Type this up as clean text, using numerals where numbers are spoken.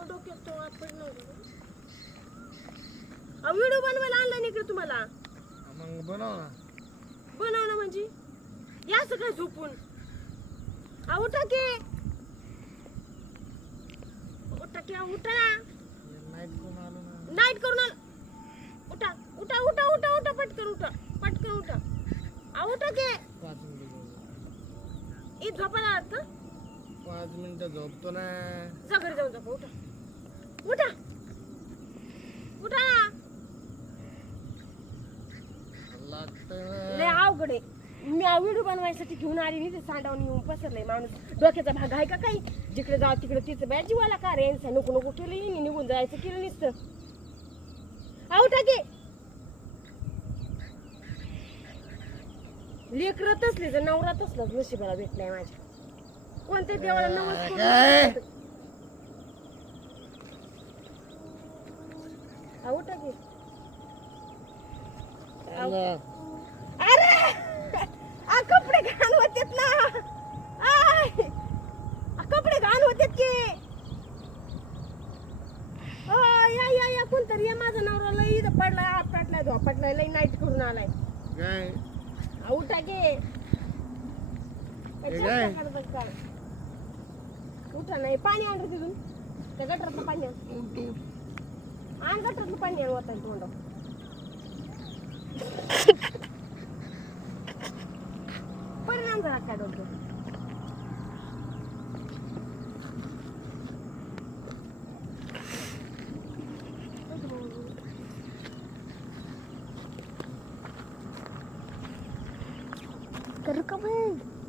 नको डोक्यात तो वाट पडणार व्हिडिओ बनवायला आणला नाही का तुम्हाला मग बनव ना बनवणं म्हणजे या सगळं झोपून उठा की उठा की उठा नाईट करून आलो ना नाईट करून आलो उठा उठा उठा उठा उठा पटकन उठा उठा की 5 मिनिटं ई झोपायला आहात का 5 मिनिटं झोपतो ना जा घरी जाऊन झोपा उठा उठा उठा लय अवघड आहे मी व्हिडिओ बनवायसाठी घेऊन आली नाही ते सांडावून येऊन पसरलंय माणूस डोक्याचा भाग आहे का काही जिकडे जाऊ तिकडे तिचं बॅट जीवाला का रे नको नको केलं येईन निघून जायचं केलं नुसतं उठा की लेकरं तसली तर नवरा तसलाच नशिबाला भेटलाय माझ्या कोणत्या देवाला नवस उठा की अरे कपडे घाण होतेत ना कपडे घाण होतेत की या कोणतरी या माझा नवरा लई इथं पडलाय आपटलाय झोपटलाय लई नाईट करून आलाय काय उठा गे उठा नाही पाणी आण रे तिथून त्या गटरातलं पाणी आण गटरातलं पाणी आण होता तोंड परिणाम झाला काय डोक्यात करू का बाई